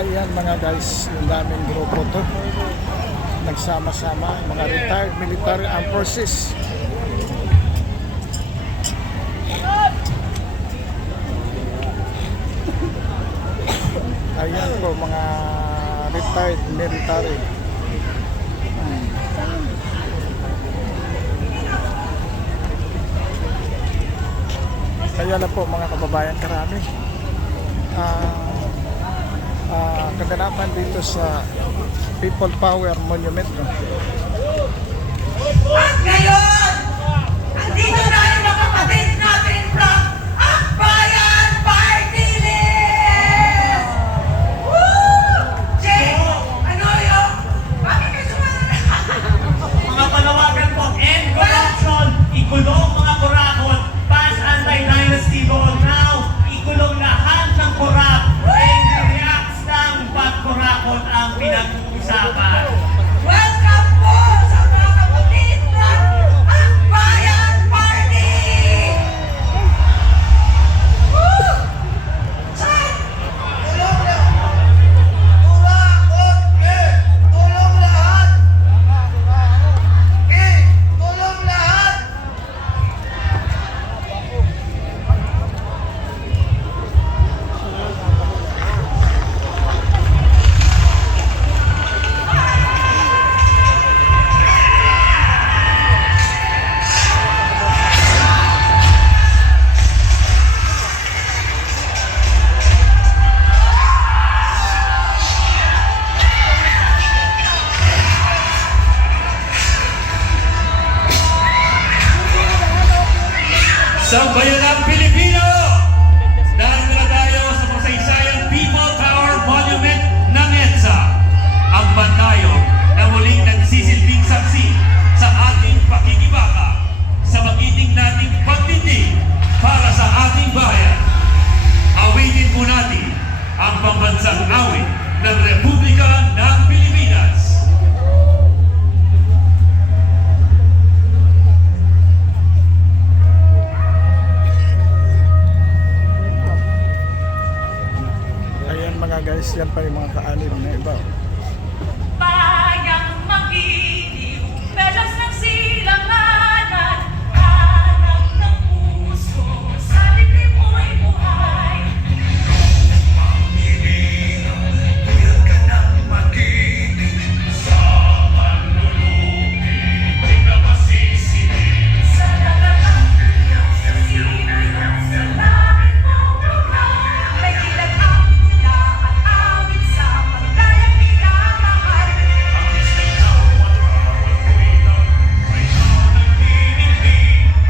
Ayan mga guys, yung daming grupo to. Nagsama-sama, mga retired military armed forces. Ayan po mga retired military. Kaya na po mga kababayan, karami. Kaganapan dito sa People Power Monument. At ngayon, andito na yung mga kapatid natin from Akbayan Party List! Woo! Jay, ano yung? Bakit kayo sumunod? Mga panawagan po, end corruption, ikulong mga kurakot, pass anti-dynasty law now, ikulong lahat ng korap, and reacts ng pagkurakot ang pinag-uusapan. Welcome po sa mga kapatid ng Akbayan Party! Woo! Chan! Tulong lahat! Kurakot! Tulong lahat! Tulong lahat! Sambayanang Pilipino! Dahil na tayo sa masaysayang People Power Monument ng EDSA, ang bantayo na muling nagsisilbing saksi sa ating pakikibaka sa magiting nating pagtindig para sa ating bayan. Awitin po natin ang pambansang awit ng Republika ng Pilipinas. Ayan mga guys, yan pa yung mga kaalim na iba. Bayang magiliw, melos ng silanganan, hanap ng puso, sa liblib mo'y buhay. Sa lagang iyong sisinan, sa langit mong lugar, may ilag ang tula at awit sa pagdayang minamahal.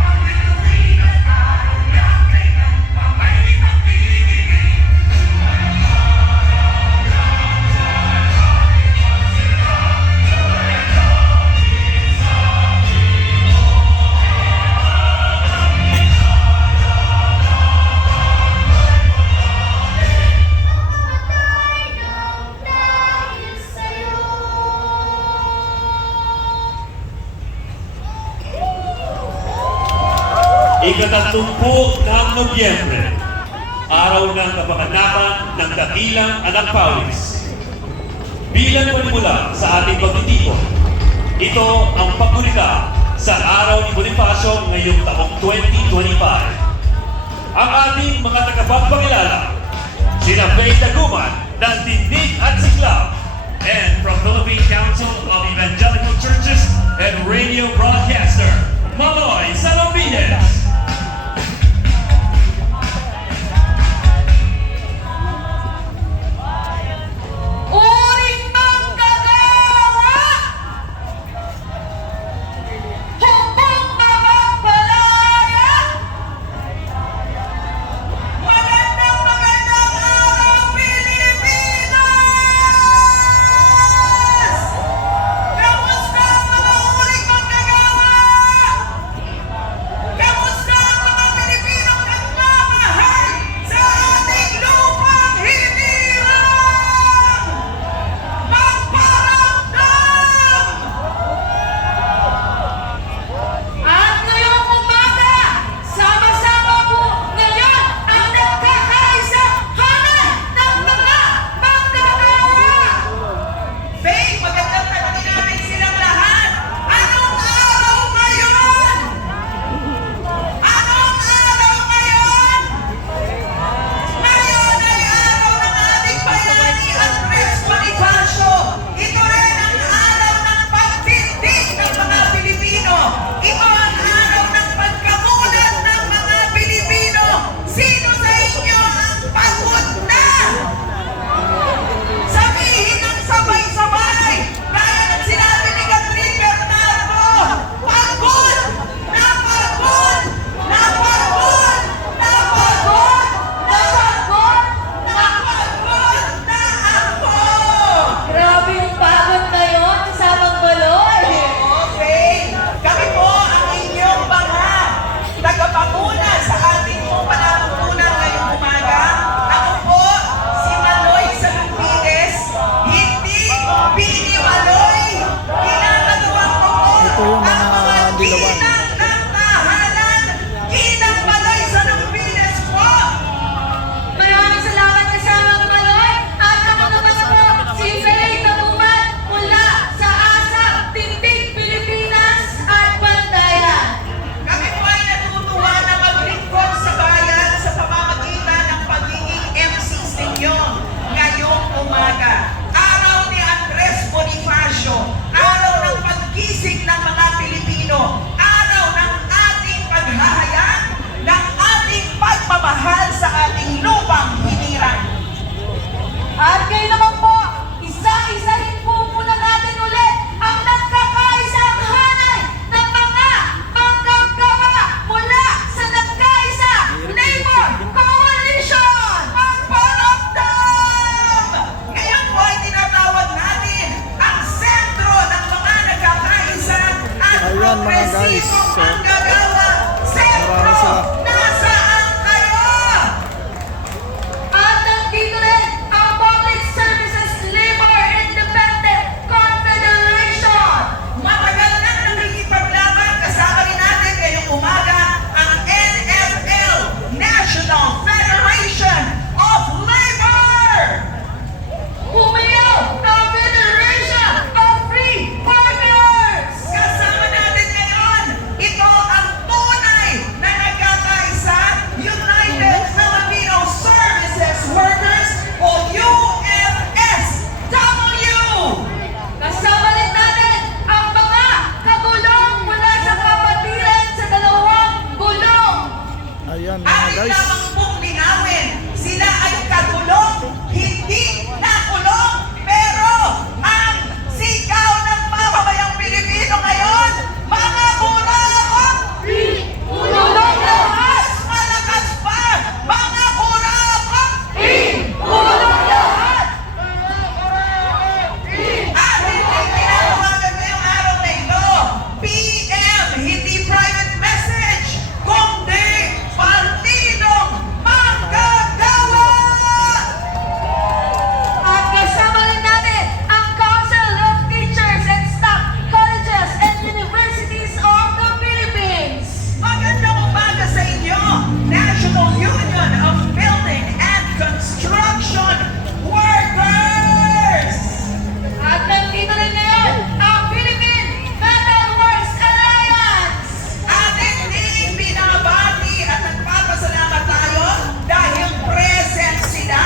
Ang bituin at araw niyang kailan pa may magbibigay. Dahil sa'yo. Ika-30 ng Nobyembre, araw ng kapanganakan ng dakilang anak Pawis. Bilang panimula sa ating pagtitipon, ito ang pagkulita sa araw ni Bonifacio ngayong taong 2025. Ang ating mga tagapagpakilala, sina Faye Daguman ng Tindig at Siklab, and from Philippine Council of Evangelical Churches and Radio Broadcaster, Maloy Salopines. Uring manggagawa! Hukbong mapagpalaya! Magandang araw, Pilipinas! Kamusta mga uring manggagawa? Kamusta Ayan mga Atin guys. lamang pong linawin, sila ay kakulong, hindi nakulong. Pero ang sigaw ng mamamayang Pilipino ngayon, mga kurakot! Kulong lahat! Malakas pa! Mga kurakot! Kulong lahat! Atin ay tinatawagan ngayong araw na ito, PM, hindi private message, kundi partidong manggagawa! At kasama rin natin ang Council of Teachers and Staff, Colleges and Universities of the Philippines. Magandang umaga sa inyo, National Union of Building and Construction Workers! At nandito rin ngayon ang Philippine Metal Works Alliance. Ating din binabati at nagpapasalamat tayo dahil present sila,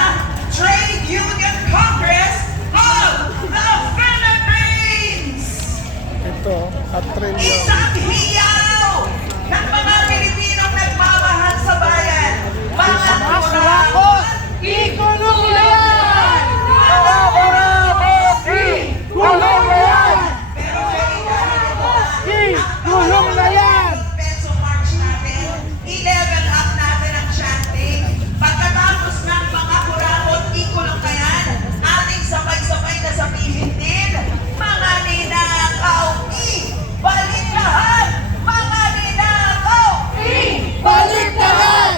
Trade Union Congress of the Philippines! Ito, at trillion. Isang hiyaw ng mga Pilipinong nagmamahal sa bayan. Mga kurakot, Ikulong yan! pero kulong na yan! Peso March natin, i-level up natin ang chanting. Pagkatapos ng mga kurakot, ikulong na yan, ating sabay-sabay na sabihin din, mga ninakaw, balik lahat! Mga ninakaw, Balik lahat!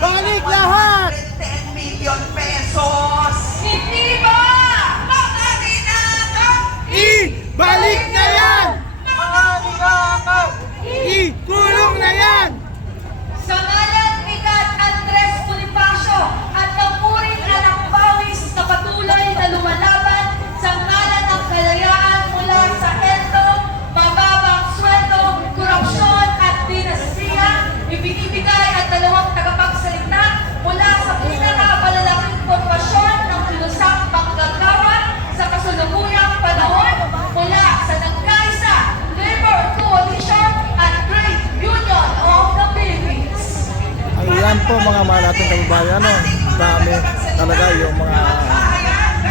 balik lahat! 10 million pesos! Hindi ba? Mga ninakaw! Balik na yan! Mga ninakaw! Ikulong na yan! Sa ngalan ni Kat Andres Bonifacio at ng puring anak pawis na patuloy na lumalaban sa ngalan ng kalayaan mula sa ento, mababang sweldo, korupsyon at dinastiya, ibinibigay ang dalawang tagapagsalita mula sa pinakamalalaking korpasyon ng kilusang manggagawa sa kasalukuyang panahon mula sa nagkaisa Labor Coalition at Trade Union of the Philippines. Ayan po mga mahal natin kababayan. No? Dami talaga yung mga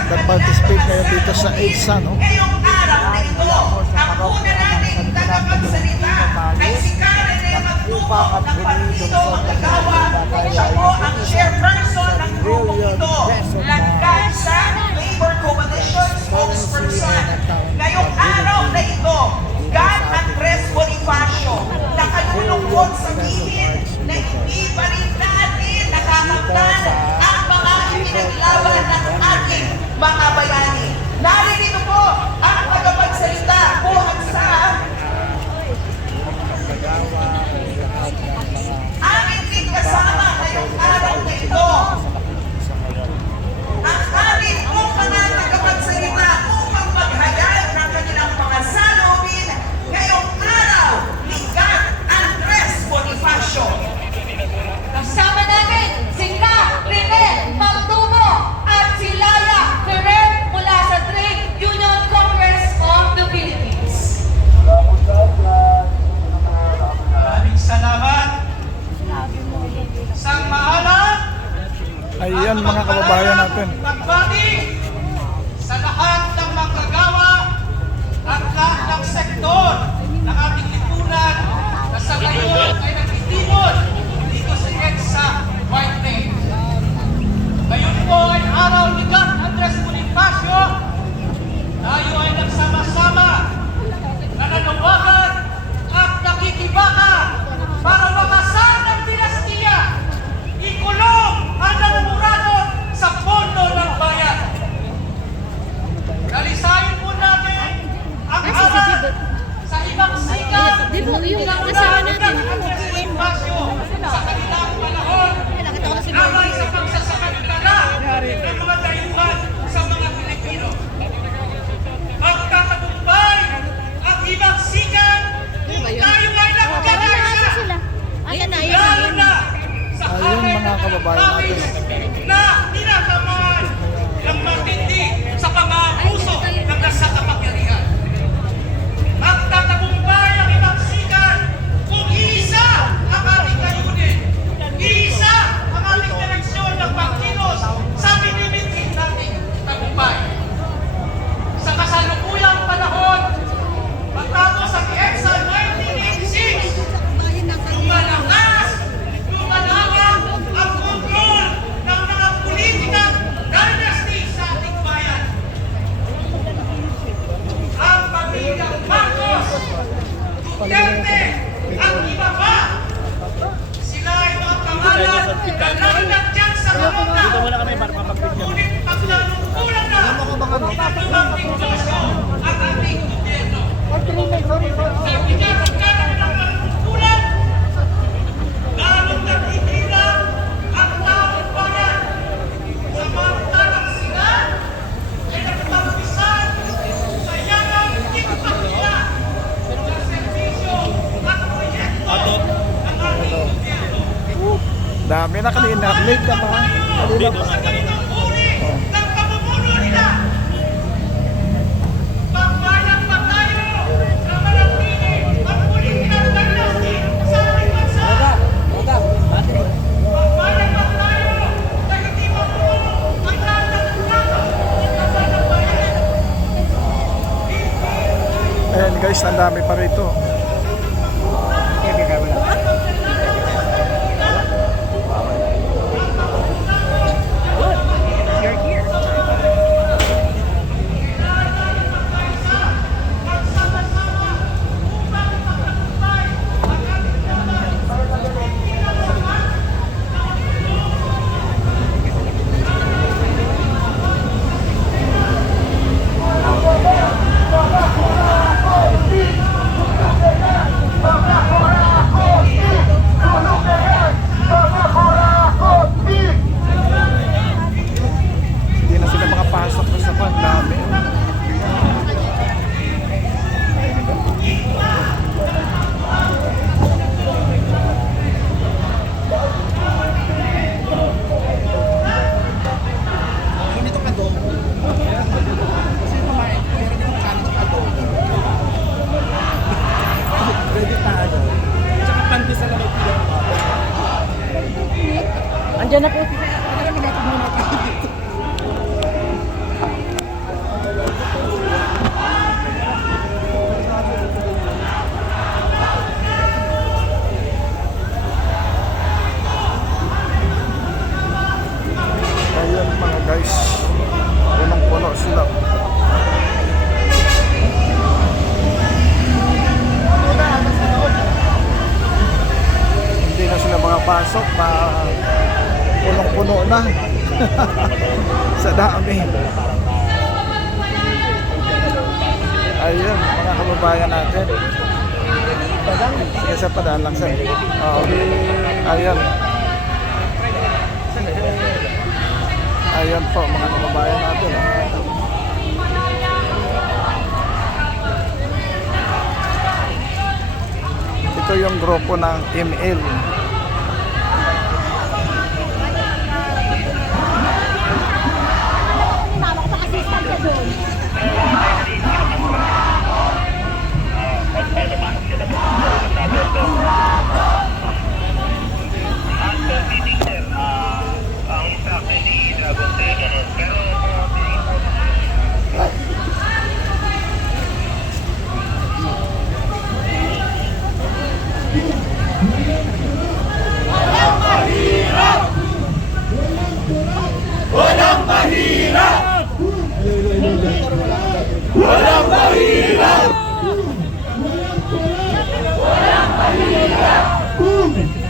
nag-participate ngayon dito sa EDSA. No? Ngayong araw na ito, ang una nating tagapagsalita ay si Karen E. Magtubo ng Partido Manggagawa. Siya po ang chairperson ng grupo ito. Lagkad sa Labor Coalition spokesperson. Ngayong araw na ito, God Andres Bonifacio, nakalulungkot sabihin na hindi pa rin natin nakakamtan ang mga pinaglaban ng ating mga bayani. Naririto po ang tagapagsalita buhat sa aming din kasama ngayong araw na ito. Ang ating pong mga tagapagsalita upang maghayag ng kanilang mga salubin ngayong araw ni God Andres Bonifacio. Kasama natin si Ka Rene Magtubo at si Laya Ferrer mula sa Trade Union Congress of the Philippines. Maraming salamat. Sang maalam. Ayan mga kababayan natin. Pagbati sa lahat ng manggagawa at lahat ng sektor ng ating lipunan na sa ngayon ay nagtitipon dito sa EDSA White Lake. Ngayon po ay araw ni God Andres Bonifacio. Tayo ay nagsama-sama, nananawagan at nakikibakan para makasan ng dinastiya. Ikulong ang namumuradot sa pondo ng bayan. Dalisayin po natin ang harap sa ibang sikat ng unahan ni God Andres Bonifacio sa kanilang panahon laban sa pagsasakantala ng mga dayuhan sa mga Pilipino. Magtatagumpay ang ibang sikat kung tayo ay nagkakaisa. Lalo na sa Ayun mga kababayan natin. na tinatamaan ng matindi sa pang-aabuso ng nasa kapangyarihan. Magtatagumpay ang ibang sikat kung iisa Ang iba pa, sila ay mga pangalan na naunat dyan sa mamuna. Ngunit paglalungkulan na, lumang negosyo ang ating gobyerno. Sabi niya, magkaroon ng malungkulan, lalong naghihilang ang taong bayan. Samantalang sila ay nagpagpisan sa yangang tikpakila sa serbisyo at proyekto ng ating gobyerno. Dami na kanina. Late ka pa. Kanina pa. Sa ganitong uri ng pamumuno nila, pagbalang pa tayo na manatili ang political dynasty sa ating bansa. Pagbalang pa tayo na hindi mapuno ang lahat ng kurang ng kasanang bayan. Ayan guys, ang dami pa rito. Hindi na sila makapasok sa kwan. Dami. Andiyan na po. Ayan mga guys. Punong-puno sila. Hindi na sila makapasok. Punong-puno na. Sa dami. Ayun, mga kababayan natin. Sige, sa padaan lang sir. Oo. Ayun. Ayun po, mga kababayan natin. Ito yung grupo ng ML.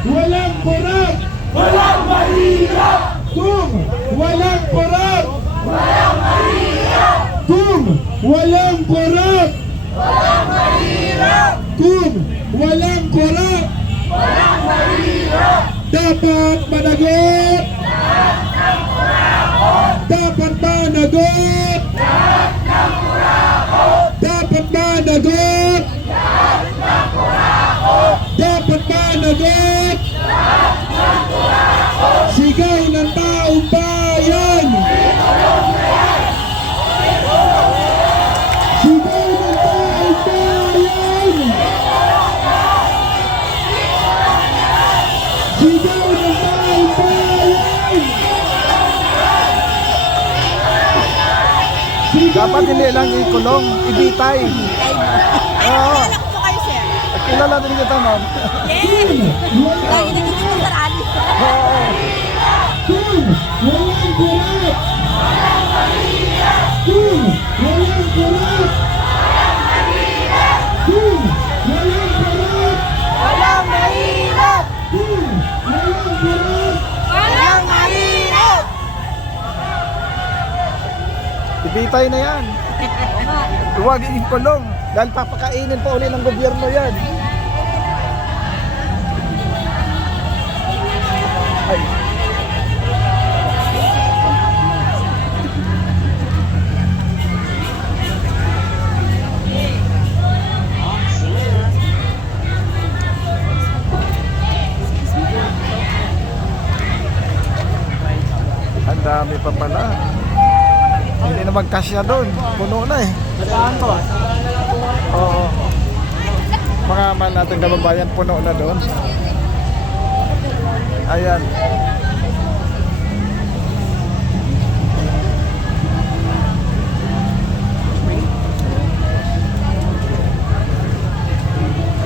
Walang korap! Walang mahirap! Kung walang korap! Walang mahirap! Kung walang korap! Walang mahirap! Kung walang korap! Walang mahirap! Dapat managot! Lahat ng kurakot! Dapat managot! Lahat ng kurakot! Dapat managot! Lahat ng kurakot! Dapat managot! Lahat ng kurakot! Sigaw ng taong bayan! Sigaw ng taong bayan! Sigaw ng taong bayan! Dapat hindi lang ikulong, ibitay. Oo. Kilala ko po kayo, sir. Kilala din kita, ma'am. Yes! Lagi nagtitinda sa rally. Oo. Kung walang korap! Walang mahirap! Kung walang korap! Walang mahirap! Kung walang korap! Ibitay na yan. Huwag ikulong. Dahil papakainin pa uli ng gobyerno yan. Ay. Ang dami pa pala. Hindi na magkasya doon. Puno na eh. Oo. Mga man natin kababayan, puno na doon. Ayan.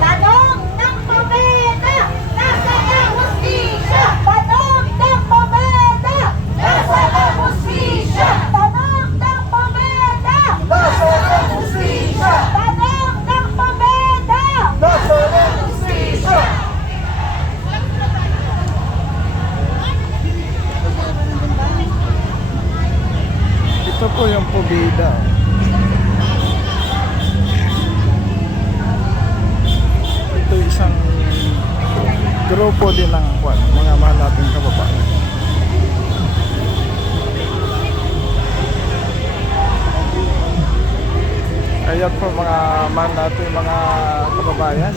Tanong ng pameda, nasa ang hustisya? Tanong ng pameda, nasa ang hustisya? Tanong ng pameda, nasa ang hustisya? Tanong ng pameda, nasa ang hustisya? Ito po yung pubida. Ito isang grupo din ng mga mahal nating kababayan. Ayan po mga mahal natin mga kababayan.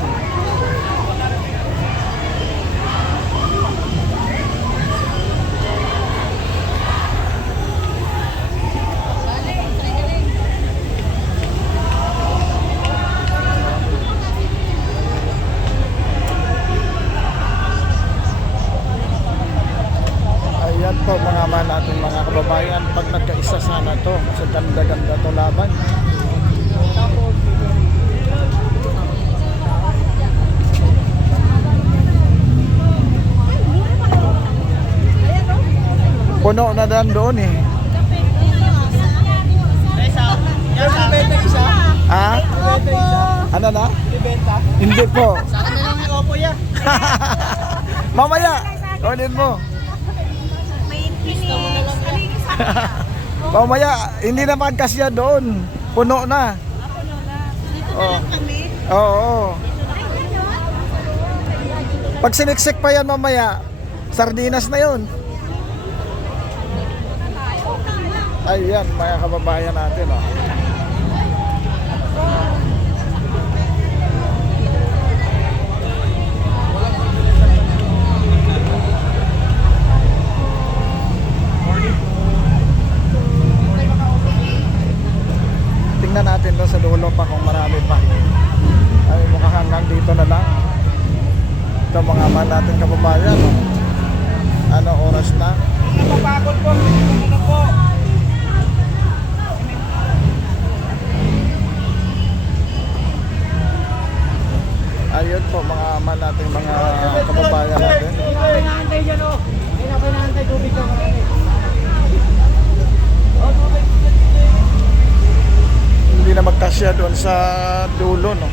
Ayan po mga mahal natin mga kababayan, pag nagkaisa sana to, sa ganda-ganda to laban. Puno na dan doon eh. Ha? Ano na? Hindi po. Saan na lang yung opo yan? Mamaya, kunin mo. Mamaya, hindi na magkasya doon. Puno na. Oo. Oo. Pag siniksik pa yan mamaya, sardinas na yun. Ayan, mga kababayan natin. Oh. Tingnan natin doon sa dulo pa kung marami pa. Ay, mukhang hanggang dito na lang. Ito mga man natin kababayan. Oh. Ano oras na? Napapagod po. Ano po? Ayun po mga man natin mga kababayan natin. Pinaantay dyan o. Pinaantay tubig ka marami. Hindi na magkasya doon sa dulo, no?